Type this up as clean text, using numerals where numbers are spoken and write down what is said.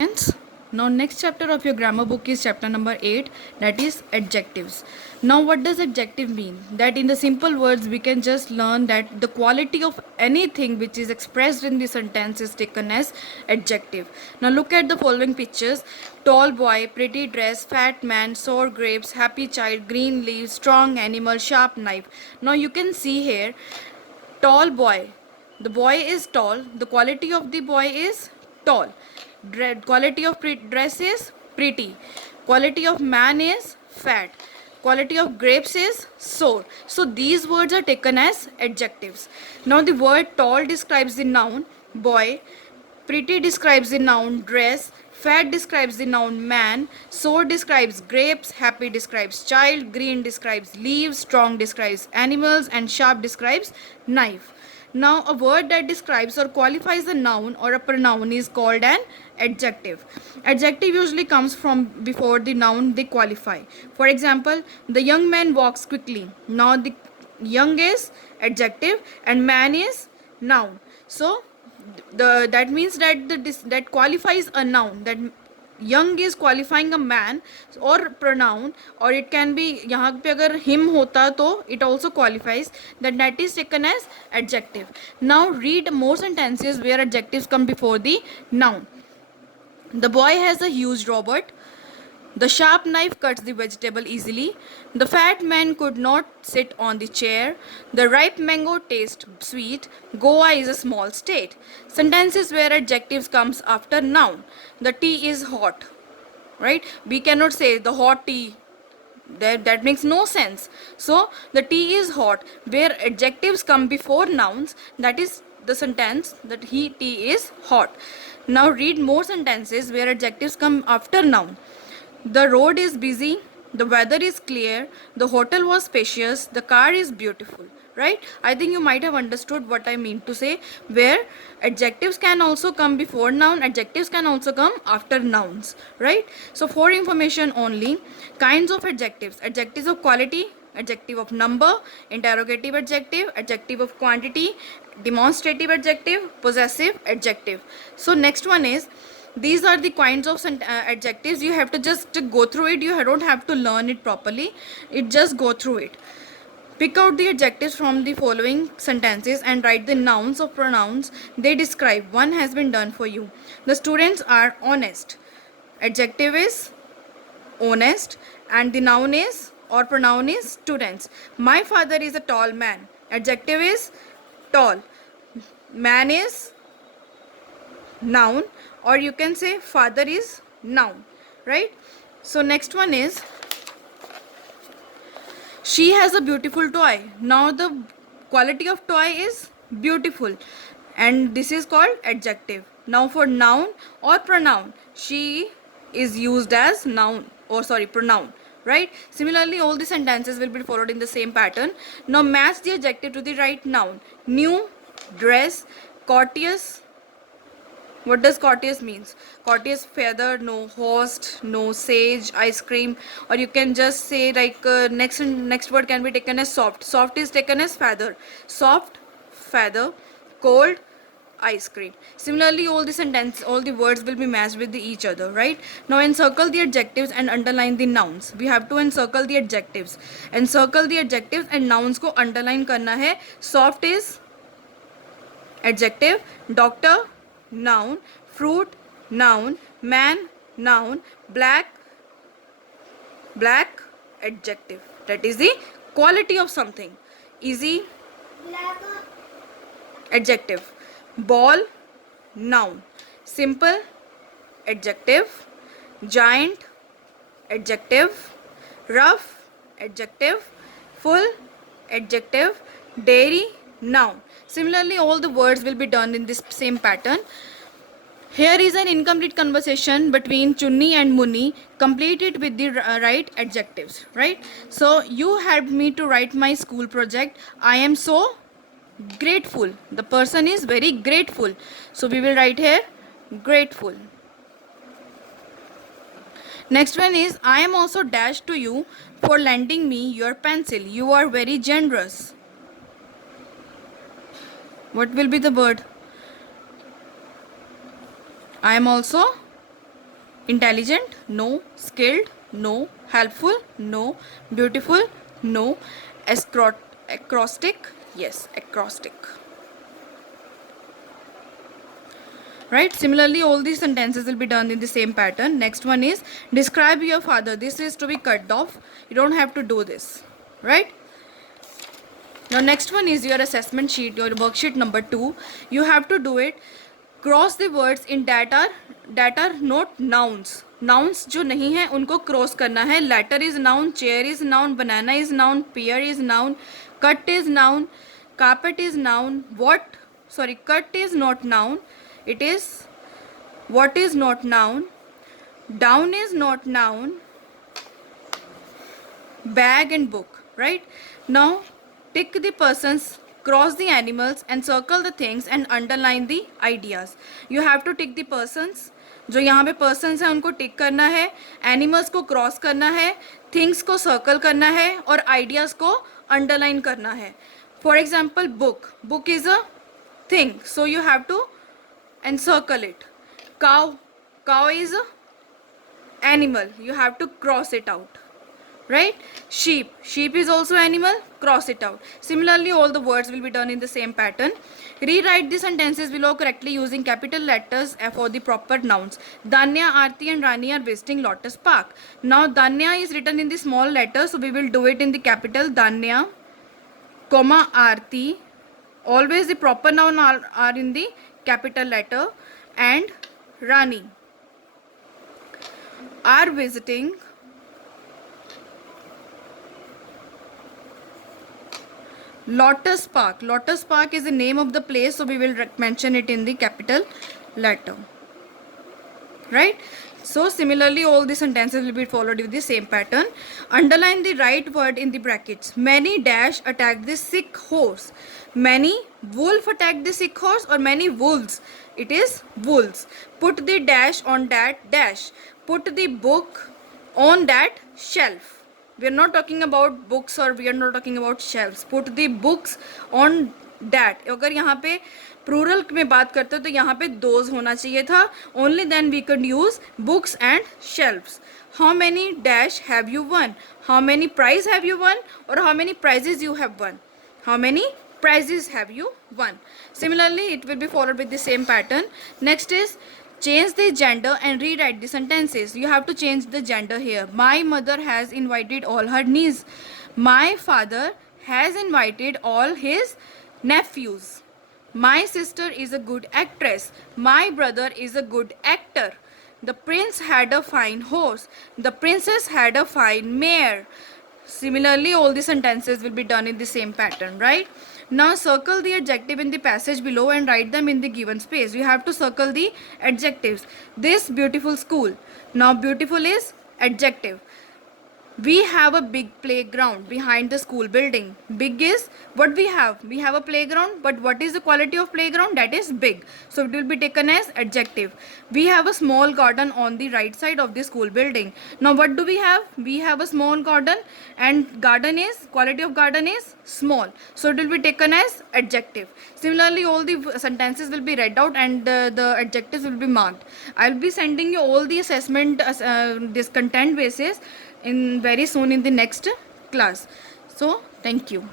Hence, now next chapter of your grammar book is chapter number 8, that is adjectives. Now what does adjective mean? That in the simple words we can just learn that the quality of anything which is expressed in the sentence is taken as adjective. Now look at the following pictures: tall boy, pretty dress, fat man, sour grapes, happy child, green leaves, strong animal, sharp knife. Now you can see here tall boy. The boy is tall. The quality of the boy is tall. Quality of dress is pretty. Quality of man is fat. Quality of grapes is sour. So these words are taken as adjectives. Now the word tall describes the noun boy. Pretty describes the noun dress. Fat describes the noun man. Sour describes grapes. Happy describes child. Green describes leaves. Strong describes animals. And sharp describes knife. Now, a word that describes or qualifies a noun or a pronoun is called an adjective. Adjective usually comes from before the noun they qualify. For example, the young man walks quickly. Now, the young is adjective and man is noun. So, that means that that qualifies a noun. That young is qualifying a man or pronoun, or it can be यहाँ पे अगर him होता तो it also qualifies, that is taken as adjective. Now read more sentences where adjectives come before the noun. The boy has a huge robot. The sharp knife cuts the vegetable easily. The fat man could not sit on the chair. The ripe mango tastes sweet. Goa is a small state. Sentences where adjectives comes after noun. The tea is hot. Right? We cannot say the hot tea. That makes no sense. So the tea is hot. Where adjectives come before nouns, that is the sentence that tea is hot. Now read more sentences where adjectives come after noun. The road is busy, the weather is clear, the hotel was spacious, the car is beautiful. Right? I think you might have understood what I mean to say, where adjectives can also come before noun, adjectives can also come after nouns. Right? So for information only, kinds of adjectives: adjectives of quality, adjective of number, interrogative adjective, adjective of quantity, demonstrative adjective, possessive adjective. So next one is, these are the kinds of adjectives. You have to just go through it. You don't have to learn it properly. It just go through it. Pick out the adjectives from the following sentences and write the nouns or pronouns they describe. One has been done for you. The students are honest. Adjective is honest and the noun is or pronoun is students. My father is a tall man. Adjective is tall. Man is noun, or you can say father is noun. Right? So next one is, she has a beautiful toy. Now the quality of toy is beautiful and this is called adjective. Now for noun or pronoun, she is used as noun or pronoun. Right? Similarly, all the sentences will be followed in the same pattern. Now match the adjective to the right noun. New, dress, courteous. What does courteous means? Courteous, feather, no. Host, no. Sage, ice cream. Or you can just say like next word can be taken as soft. Soft is taken as feather. Soft, feather. Cold, ice cream. Similarly, all the words will be matched with each other. Right? Now encircle the adjectives and underline the nouns. We have to encircle the adjectives. Encircle the adjectives and nouns को underline करना है. Soft is adjective. Doctor, noun. Fruit, noun. Man, noun. Black, adjective. That is the quality of something. Easy, adjective. Ball, noun. Simple, adjective. Giant, adjective. Rough, adjective. Full, adjective. Dairy, noun. Similarly, all the words will be done in this same pattern. Here is an incomplete conversation between Chunni and Muni. Complete it with the right adjectives. Right? So you helped me to write my school project. I am so grateful. The person is very grateful. So we will write here grateful. Next one is, I am also dashed to you for lending me your pencil. You are very generous. What will be the word? I am also Intelligent? No. Skilled? No. Helpful? No. Beautiful? No. Acrostic? Yes, acrostic. Right? Similarly, all these sentences will be done in the same pattern. Next one is describe your father. This is to be cut off. You don't have to do this. Right? Now next one is your assessment sheet, your worksheet number 2. You have to do it. Cross the words in that are not nouns. Nouns जो नहीं है उनको cross करना है. Letter is noun, chair is noun, banana is noun, pear is noun, cut is noun, carpet is noun. Cut is not noun. It is what is not noun. Down is not noun. Bag and book. Right? Now tick the persons, cross the animals and circle the things and underline the ideas. You have to tick the persons. जो यहाँ पे persons है उनको टिक करना है, animals को cross करना है, things को सर्कल करना है और ideas को underline करना है. For example, book is a thing, so you have to encircle it. Cow is a animal, you have to cross it out. Right? Sheep is also animal, cross it out. Similarly, all the words will be done in the same pattern. Rewrite the sentences below correctly using capital letters for the proper nouns. Danya, Aarti and Rani are visiting Lotus Park. Now Danya is written in the small letters, so we will do it in the capital. Danya, comma Aarti. Always the proper noun are in the capital letter. And Rani are visiting Lotus Park. Lotus Park is the name of the place, so we will mention it in the capital letter. Right? So similarly, all the sentences will be followed with the same pattern. Underline the right word in the brackets. Many dash attacked the sick horse. Many wolf attacked the sick horse, or many wolves. It is wolves. Put the dash on that dash. Put the book on that shelf. We are not talking about books or we are not talking about shelves. Put the books on that. अगर यहाँ पे plural में बात करते हो तो यहाँ पे those होना चाहिए था. Only then we could use books and shelves. How many dash have you won? How many prize have you won? Or how many prizes you have won? How many prizes have you won? Similarly, it will be followed with the same pattern. Next is change the gender and rewrite the sentences. You have to change the gender here. My mother has invited all her niece. My father has invited all his nephews. My sister is a good actress. My brother is a good actor. The prince had a fine horse. The princess had a fine mare. Similarly, all the sentences will be done in the same pattern, right? Now circle the adjective in the passage below and write them in the given space. You have to circle the adjectives. This beautiful school. Now beautiful is adjective. We have a big playground behind the school building. Big is what we have. We have a playground, but what is the quality of playground? That is big. So it will be taken as adjective. We have a small garden on the right side of the school building. Now what do we have? We have a small garden, and garden is, quality of garden is small. So it will be taken as adjective. Similarly, all the sentences will be read out and the adjectives will be marked. I will be sending you all the assessment this content basis in very soon in the next class. So thank you.